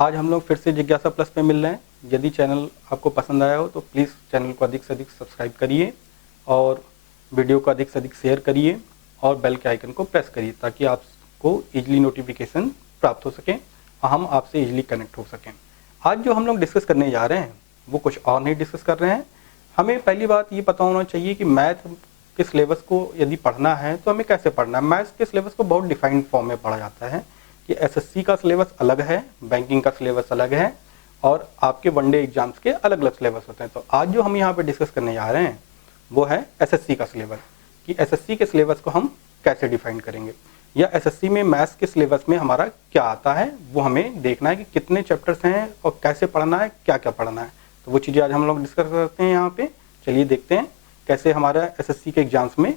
आज हम लोग फिर से जिज्ञासा प्लस पे मिल रहे हैं। यदि चैनल आपको पसंद आया हो तो प्लीज़ चैनल को अधिक से अधिक सब्सक्राइब करिए और वीडियो को अधिक से अधिक शेयर करिए और बेल के आइकन को प्रेस करिए ताकि आपको इजीली नोटिफिकेशन प्राप्त हो सकें और हम आपसे इजीली कनेक्ट हो सकें। आज जो हम लोग डिस्कस करने जा रहे हैं वो कुछ और नहीं डिस्कस कर रहे हैं। हमें पहली बात ये पता होना चाहिए कि मैथ के सिलेबस को यदि पढ़ना है तो हमें कैसे पढ़ना है। मैथ्स के सिलेबस को बहुत डिफाइंड फॉर्म में पढ़ा जाता है कि एसएससी का सिलेबस अलग है, बैंकिंग का सिलेबस अलग है और आपके वनडे एग्जाम्स के अलग अलग सिलेबस होते हैं। तो आज जो हम यहाँ पे डिस्कस करने जा रहे हैं वो है एसएससी का सिलेबस, कि एसएससी के सिलेबस को हम कैसे डिफाइन करेंगे या एसएससी में मैथ्स के सिलेबस में हमारा क्या आता है वो हमें देखना है कि कितने चैप्टर्स हैं और कैसे पढ़ना है, क्या क्या पढ़ना है। तो वो चीज़ें आज हम लोग डिस्कस करते हैं यहाँ पे। चलिए देखते हैं कैसे हमारा एसएससी के एग्जाम्स में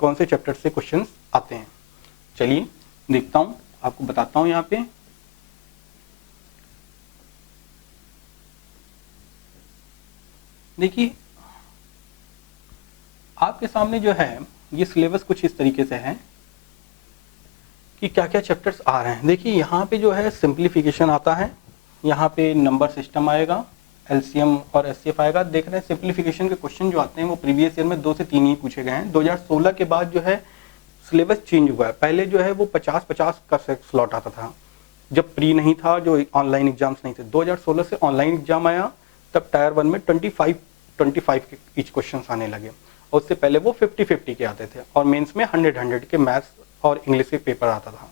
कौन से चैप्टर से क्वेश्चन आते हैं। चलिए देखता हूँ, आपको बताता हूँ यहाँ पे। देखिए आपके सामने जो है ये सिलेबस कुछ इस तरीके से है कि क्या क्या चैप्टर्स आ रहे हैं। देखिए यहाँ पे जो है सिंप्लीफिकेशन आता है, यहाँ पे नंबर सिस्टम आएगा, एलसीएम और एचसीएफ आएगा। देख रहे हैं सिंप्लीफिकेशन के क्वेश्चन जो आते हैं वो प्रीवियस ईयर में 2 से 3 ही पूछे गए हैं। 2016 के बाद जो है सिलेबस चेंज हुआ है। पहले जो है वो 50-50 का स्लॉट आता था जब प्री नहीं था, जो ऑनलाइन एग्जाम्स नहीं थे। 2016 से ऑनलाइन एग्जाम आया तब टायर 1 में 25 के ईच क्वेश्चन आने लगे और उससे पहले वो 50-50 के आते थे और मेंस में 100 के मैथ्स और इंग्लिश के पेपर आता था।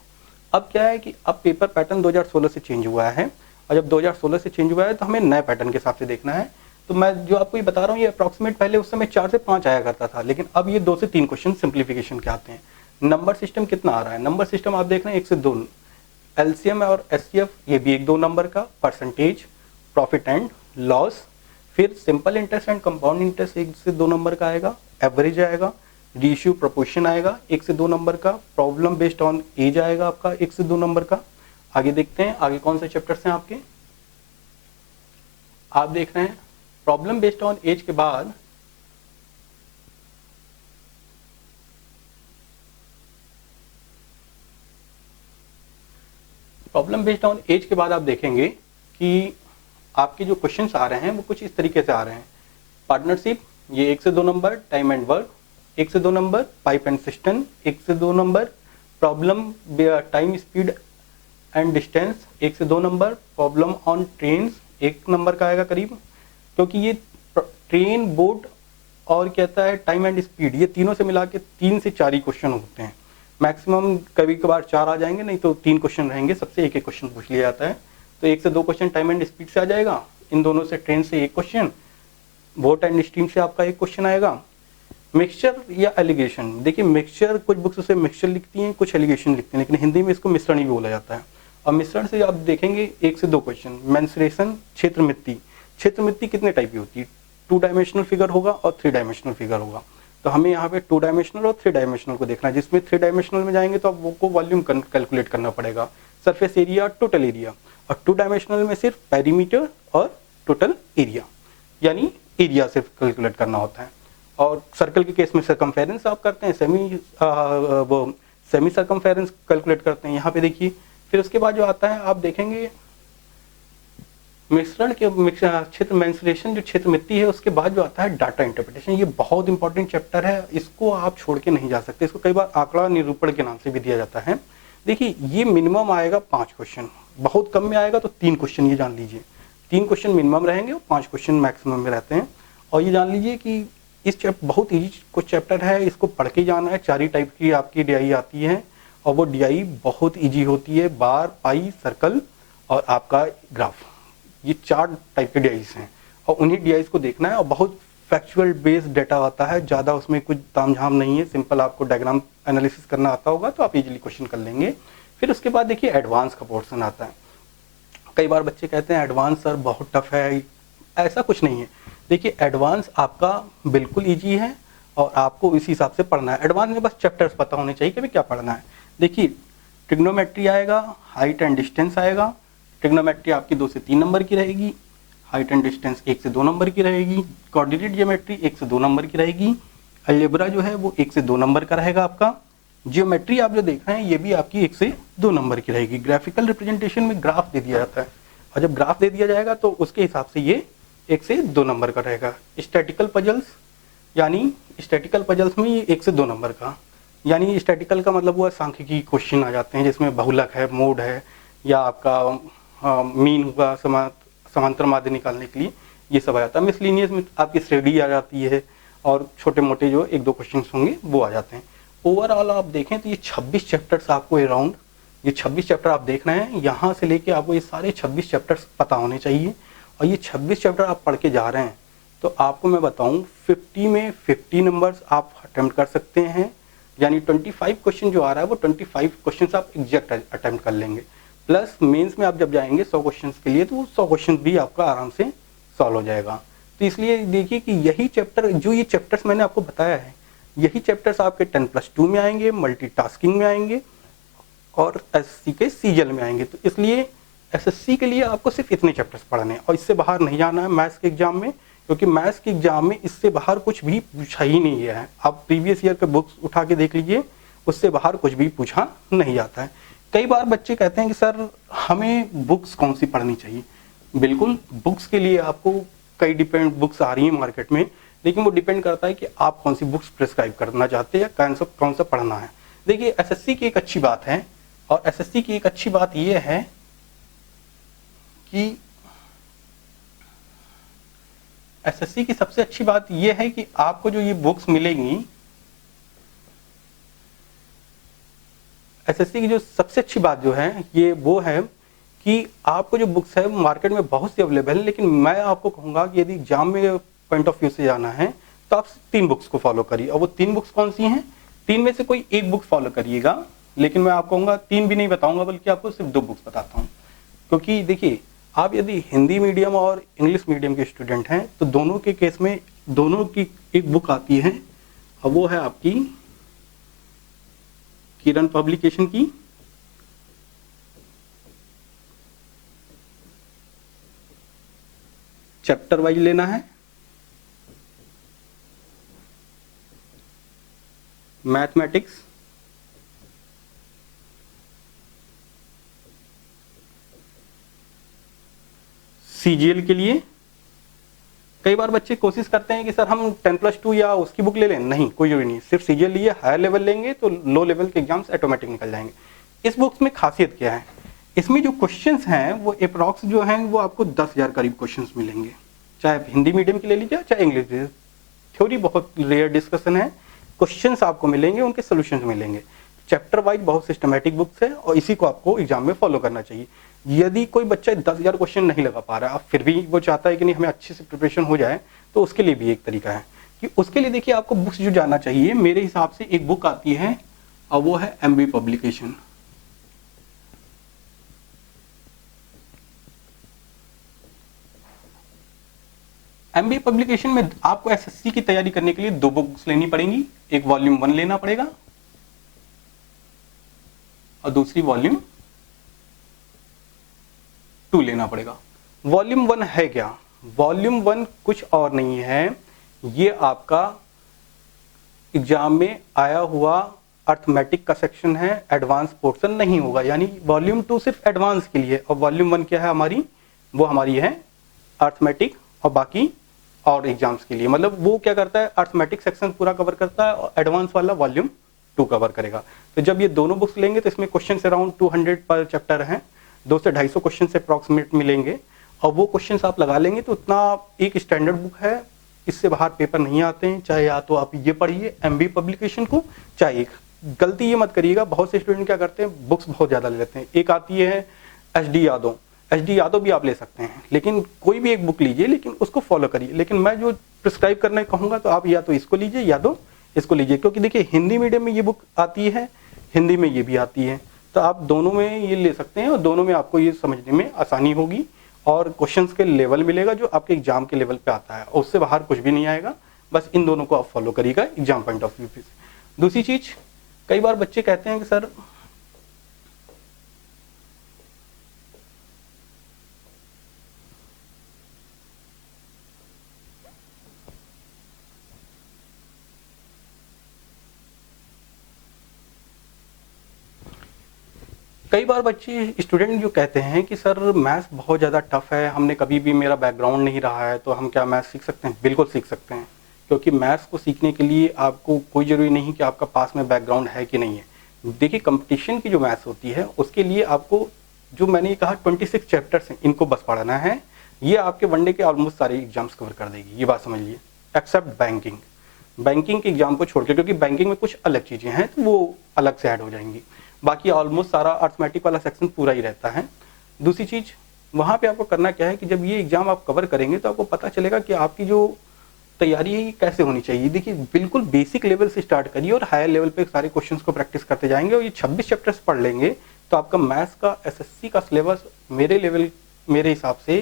अब क्या है कि अब पेपर पैटर्न 2016 से चेंज हुआ है और जब 2016 से चेंज हुआ है तो हमें नए पैटर्न के हिसाब से देखना है। तो मैं जो आपको ये बता रहा हूँ ये अप्रॉक्सीमेट पहले उस समय 4 से 5 आया करता था, लेकिन अब ये 2 से 3 क्वेश्चन सिंप्लीफिकेशन के आते हैं। नंबर सिस्टम कितना आ रहा है? नंबर सिस्टम आप देख रहे हैं 1 से 2, एलसीएम और एचसीएफ ये भी 1-2 नंबर का, परसेंटेज, प्रॉफिट एंड लॉस, फिर simple interest and compound interest 1 से 2 नंबर का आएगा, एवरेज आएगा, रेशियो प्रोपोर्शन आएगा 1 से 2 नंबर का, प्रॉब्लम बेस्ड ऑन एज आएगा आपका 1 से 2 नंबर का। आगे देखते हैं आगे कौन से चैप्टर्स हैं आपके। आप देख रहे हैं प्रॉब्लम बेस्ड ऑन एज के बाद आप देखेंगे कि आपके जो क्वेश्चंस आ रहे हैं वो कुछ इस तरीके से आ रहे हैं। पार्टनरशिप ये 1 से 2 नंबर, टाइम एंड वर्क 1 से 2 नंबर, पाइप एंड सिस्टम 1 से 2 number, problem time speed and distance 1 से 2 number, problem on train 1 number का आएगा करीब, क्योंकि ये ट्रेन, बोट और कहता है टाइम एंड स्पीड, ये तीनों से मिला के 3 से 4 ही क्वेश्चन होते हैं। मैक्सिमम कभी कभार 4 आ जाएंगे, नहीं तो 3 क्वेश्चन रहेंगे, सबसे एक क्वेश्चन पूछ लिया जाता है। तो 1 से 2 क्वेश्चन टाइम एंड स्पीड से आ जाएगा, इन दोनों से ट्रेन से 1 क्वेश्चन, बोट एंड स्टीम से आपका 1 क्वेश्चन आएगा। मिक्सचर या एलिगेशन, देखिए मिक्सचर कुछ बुक्स उसे मिक्सचर लिखती हैं, कुछ एलिगेशन लिखती हैं, लेकिन हिंदी में इसको मिश्रण ही बोला जाता है। और मिश्रण से आप देखेंगे 1 से 2 क्वेश्चन। मेंसुरेशन, क्षेत्रमिति कितने टाइप की होती है? 2 डायमेंशनल फिगर होगा और 3 डायमेंशनल फिगर होगा। तो हमें यहाँ पे 2 डायमेंशनल और 3 डायमेंशनल को देखना है, जिसमें 3 डायमेंशनल में जाएंगे तो आपको वॉल्यूम कैलकुलेट करना पड़ेगा, सरफेस एरिया, टोटल एरिया, और 2 डायमेंशनल में सिर्फ पेरीमीटर और टोटल एरिया, यानी एरिया सिर्फ कैलकुलेट करना होता है। और सर्कल के केस में सरकमफेरेंस आप करते हैं, सेमी सरकमफेरेंस कैलकुलेट करते हैं यहाँ पे देखिए। फिर उसके बाद जो आता है आप देखेंगे मिश्रण के क्षेत्र मेंसुरेशन, जो क्षेत्रमिति है, उसके बाद जो आता है डाटा इंटरप्रिटेशन। ये बहुत इंपॉर्टेंट चैप्टर है, इसको आप छोड़ के नहीं जा सकते। इसको कई बार आंकड़ा निरूपण के नाम से भी दिया जाता है। देखिए ये मिनिमम आएगा 5 क्वेश्चन, बहुत कम में आएगा तो 3 क्वेश्चन, ये जान लीजिए 3 क्वेश्चन मिनिमम रहेंगे और 5 क्वेश्चन मैक्सिमम में रहते हैं। और ये जान लीजिए कि इस बहुत ईजी कुछ चैप्टर है, इसको पढ़ के जाना है। 4 ही टाइप की आपकी डीआई आती है और वो डीआई बहुत ईजी होती है, बार, पाई, सर्कल और आपका ग्राफ, ये 4 टाइप के डीआईस हैं और उन्हीं डीआईस को देखना है। और बहुत फैक्चुअल बेस्ड डाटा आता है, ज़्यादा उसमें कुछ तामझाम नहीं है, सिंपल आपको डायग्राम एनालिसिस करना आता होगा तो आप इजीली क्वेश्चन कर लेंगे। फिर उसके बाद देखिए एडवांस का पोर्शन आता है। कई बार बच्चे कहते हैं एडवांस सर बहुत टफ है, ऐसा कुछ नहीं है। देखिए एडवांस आपका बिल्कुल ईजी है और आपको इसी हिसाब से पढ़ना है। एडवांस में बस चैप्टर्स पता होने चाहिए कि भाई क्या पढ़ना है। देखिए ट्रिग्नोमेट्री आएगा, हाइट एंड डिस्टेंस आएगा। ट्रिग्नोमेट्री आपकी 2 से 3 नंबर की रहेगी, हाइट एंड डिस्टेंस 1 से 2 नंबर की रहेगी। कोऑर्डिनेट ज्योमेट्री 1 से 2 नंबर की रहेगी। अलजेब्रा जो है वो 1 से 2 नंबर का रहेगा आपका। जियोमेट्री आप जो देख रहे हैं ये भी आपकी 1 से 2 नंबर की रहेगी। ग्राफिकल रिप्रेजेंटेशन में ग्राफ दे दिया जाता है, और जब ग्राफ दे दिया जाएगा तो उसके हिसाब से ये 1 से 2 नंबर का रहेगा। स्टैटिकल पजल्स, यानी स्टैटिकल पजल्स में ये 1 से 2 नंबर का, यानी स्टैटिकल का मतलब हुआ सांख्यिकी क्वेश्चन आ जाते हैं जिसमें बहुलक है, मोड है, या आपका मीन हुआ, समांतर माध्य निकालने के लिए ये सब आ जाता है। मिसलिनियस में आपकी श्रेणी आ जाती है और छोटे मोटे जो 1-2 क्वेश्चन होंगे वो आ जाते हैं। ओवरऑल आप देखें तो ये 26 चैप्टर्स आपको अराउंड, ये 26 चैप्टर आप देख रहे हैं, यहाँ से लेके आपको ये सारे 26 चैप्टर्स पता होने चाहिए। और ये 26 चैप्टर आप पढ़ के जा रहे हैं तो आपको मैं बताऊं 50 में 50 नंबर्स आप अटेम्प्ट कर सकते हैं, यानी 25 क्वेश्चन जो आ रहा है वो 25 क्वेश्चन आप एग्जैक्ट अटेम्प्ट कर लेंगे। प्लस मेंस में आप जब जाएंगे 100 क्वेश्चन के लिए तो वो 100 क्वेश्चन भी आपका आराम से सॉल्व हो जाएगा। तो इसलिए देखिए कि यही चैप्टर, जो ये चैप्टर्स मैंने आपको बताया है, यही चैप्टर्स आपके 10+2 में आएंगे, मल्टीटास्किंग में आएंगे और एसएससी के सीजीएल में आएंगे। तो इसलिए एसएससी के लिए आपको सिर्फ इतने चैप्टर्स पढ़ने हैं और इससे बाहर नहीं जाना है मैथ्स के एग्जाम में, क्योंकि मैथ्स के एग्जाम में इससे बाहर कुछ भी पूछा ही नहीं गया है। आप प्रीवियस ईयर के बुक्स उठा के देख लीजिए, उससे बाहर कुछ भी पूछा नहीं जाता है। कई बार बच्चे कहते हैं कि सर हमें बुक्स कौन सी पढ़नी चाहिए। बिल्कुल, बुक्स के लिए आपको कई डिपेंड बुक्स आ रही हैं मार्केट में, लेकिन वो डिपेंड करता है कि आप कौन सी बुक्स प्रिस्क्राइब करना चाहते हैं या कौन सा पढ़ना है। देखिए एसएससी की एक अच्छी बात है, और एसएससी की एक अच्छी बात ये है कि एसएससी की सबसे अच्छी बात ये है कि आपको जो ये बुक्स मिलेंगी, एसएससी की जो सबसे अच्छी बात जो है ये वो है कि आपको जो बुक्स है मार्केट में बहुत सी अवेलेबल है, लेकिन मैं आपको कहूंगा कि यदि एग्जाम में पॉइंट ऑफ व्यू से जाना है तो आप 3 बुक्स को फॉलो करिए। और वो 3 बुक्स कौन सी हैं? 3 में से कोई एक बुक फॉलो करिएगा, लेकिन मैं आपको कहूंगा 3 भी नहीं बताऊंगा, बल्कि आपको सिर्फ 2 बुक्स बताता हूँ। क्योंकि देखिए आप यदि हिंदी मीडियम और इंग्लिश मीडियम के स्टूडेंट हैं तो दोनों के केस में दोनों की एक बुक आती है, और वो है आपकी किरण पब्लिकेशन की चैप्टर वाइज लेना है, मैथमेटिक्स, सीजीएल के लिए। कई बार बच्चे कोशिश करते हैं कि सर हम 10+2 या उसकी बुक ले लें, नहीं, कोई जरूरी नहीं, सिर्फ सीजीएल लिए, हायर लेवल लेंगे तो लो लेवल के एग्जाम्स ऑटोमेटिक निकल जाएंगे। इस बुक्स में खासियत क्या है, इसमें जो क्वेश्चंस हैं वो अप्रॉक्स जो हैं वो आपको 10,000 करीब क्वेश्चंस मिलेंगे, चाहे आप हिंदी मीडियम के ले लीजिए चाहे इंग्लिश मीडियम। थ्योरी बहुत रेयर डिस्कशन है, क्वेश्चंस आपको मिलेंगे, उनके सोल्यूशंस मिलेंगे। चैप्टर वाइज बहुत सिस्टमैटिक बुक्स है और इसी को आपको एग्जाम में फॉलो करना चाहिए। यदि कोई बच्चा 10,000 क्वेश्चन नहीं लगा पा रहा है, फिर भी वो चाहता है कि नहीं हमें अच्छे से प्रिपरेशन हो जाए, तो उसके लिए भी एक तरीका है कि उसके लिए देखिए आपको बुक्स जो जानना चाहिए, मेरे हिसाब से एक बुक आती है और वो है एमबी पब्लिकेशन। एमबी पब्लिकेशन में आपको एसएससी की तैयारी करने के लिए 2 बुक्स लेनी पड़ेंगी, एक वॉल्यूम 1 लेना पड़ेगा और दूसरी वॉल्यूम 2 लेना पड़ेगा। वॉल्यूम 1 है क्या? वॉल्यूम 1 कुछ और नहीं है, ये आपका एग्जाम में आया हुआ अर्थमेटिक का सेक्शन है, एडवांस पोर्शन नहीं होगा, यानी वॉल्यूम 2 सिर्फ एडवांस के लिए, और वॉल्यूम 1 क्या है हमारी, वो हमारी है अर्थमेटिक और बाकी और एग्जाम्स के लिए। मतलब वो क्या करता है, अर्थमेटिक सेक्शन पूरा कवर करता है और एडवांस वाला वॉल्यूम 2 कवर करेगा। तो जब ये दोनों बुक्स लेंगे तो इसमें क्वेश्चन अराउंड 200 पर चैप्टर हैं, 200 से 250 क्वेश्चन से अप्रॉक्सीमेट मिलेंगे, और वो क्वेश्चंस आप लगा लेंगे तो उतना एक स्टैंडर्ड बुक है, इससे बाहर पेपर नहीं आते हैं। चाहे या तो आप ये पढ़िए एमबी पब्लिकेशन को, चाहे एक गलती ये मत करिएगा, बहुत से स्टूडेंट क्या करते हैं बुक्स बहुत ज़्यादा ले लेते हैं। एक आती है एचडी यादव, एचडी यादव भी आप ले सकते हैं, लेकिन कोई भी एक बुक लीजिए लेकिन उसको फॉलो करिए। लेकिन मैं जो प्रिस्क्राइब करना कहूँगा तो आप या तो इसको लीजिए या तो इसको लीजिए, क्योंकि देखिए हिंदी मीडियम में ये बुक आती है, हिंदी में ये भी आती है, तो आप दोनों में ये ले सकते हैं और दोनों में आपको ये समझने में आसानी होगी और क्वेश्चंस के लेवल मिलेगा जो आपके एग्जाम के लेवल पे आता है, और उससे बाहर कुछ भी नहीं आएगा। बस इन दोनों को आप फॉलो करिएगा एग्जाम पॉइंट ऑफ व्यू से। दूसरी चीज, कई बार बच्चे कहते हैं कि सर कई बार बच्चे स्टूडेंट जो कहते हैं कि सर मैथ्स बहुत ज़्यादा टफ है, हमने कभी भी, मेरा बैकग्राउंड नहीं रहा है, तो हम क्या मैथ्स सीख सकते हैं? बिल्कुल सीख सकते हैं, क्योंकि मैथ्स को सीखने के लिए आपको कोई ज़रूरी नहीं कि आपका पास में बैकग्राउंड है कि नहीं है। देखिए कंपटीशन की जो मैथ्स होती है उसके लिए आपको, जो मैंने कहा 26 चैप्टर्स हैं, इनको बस पढ़ना है, ये आपके वनडे के ऑलमोस्ट सारे एग्जाम्स कवर कर देगी, ये बात समझिए, एक्सेप्ट बैंकिंग। बैंकिंग के एग्जाम को छोड़ के, क्योंकि बैंकिंग में कुछ अलग चीज़ें हैं तो वो अलग से ऐड हो जाएंगी, बाकी ऑलमोस्ट सारा अर्थमेटिक वाला सेक्शन पूरा ही रहता है। दूसरी चीज़, वहाँ पे आपको करना क्या है कि जब ये एग्जाम आप कवर करेंगे तो आपको पता चलेगा कि आपकी जो तैयारी है ये कैसे होनी चाहिए। देखिए बिल्कुल बेसिक लेवल से स्टार्ट करिए और हायर लेवल पे सारे क्वेश्चंस को प्रैक्टिस करते जाएंगे, और ये 26 चैप्टर्स पढ़ लेंगे तो आपका मैथ्स का एसएससी का सिलेबस मेरे हिसाब से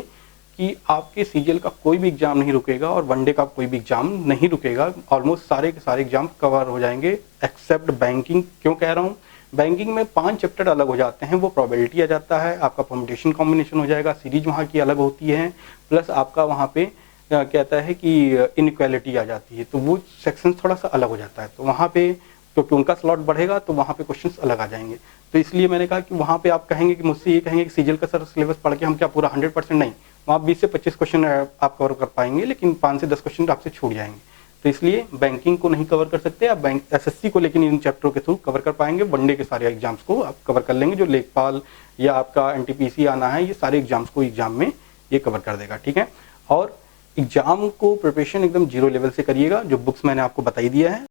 कि आपके सीजीएल का कोई भी एग्जाम नहीं रुकेगा और वनडे का कोई भी एग्जाम नहीं रुकेगा। ऑलमोस्ट सारे के सारे एग्जाम कवर हो जाएंगे एक्सेप्ट बैंकिंग। क्यों कह रहा हूँ? बैंकिंग में 5 चैप्टर अलग हो जाते हैं, वो प्रोबेबिलिटी आ जाता है, आपका परम्यूटेशन कॉम्बिनेशन हो जाएगा, सीरीज वहाँ की अलग होती है, प्लस आपका वहाँ पे कहता है कि इनइक्वालिटी आ जाती है, तो वो सेक्शन थोड़ा सा अलग हो जाता है। तो वहाँ पे क्योंकि उनका स्लॉट बढ़ेगा तो वहाँ पे क्वेश्चंस अलग आ जाएंगे। तो इसलिए मैंने कहा कि वहाँ पे आप कहेंगे कि मुझसे ये कहेंगे कि सीजीएल का सर सिलेबस पढ़ के हम क्या पूरा 100% नहीं, वहाँ 20 से 25 क्वेश्चन आप कवर कर पाएंगे, लेकिन 5 से 10 क्वेश्चन आपसे छूट जाएंगे। तो इसलिए बैंकिंग को नहीं कवर कर सकते आप, बैंक एसएससी को लेकिन इन चैप्टरों के थ्रू कवर कर पाएंगे। वनडे के सारे एग्जाम्स को आप कवर कर लेंगे, जो लेखपाल या आपका एनटीपीसी आना है, ये सारे एग्जाम्स को एग्जाम में ये कवर कर देगा, ठीक है। और एग्जाम को प्रिपरेशन एकदम जीरो लेवल से करिएगा, जो बुक्स मैंने आपको बताई दिया है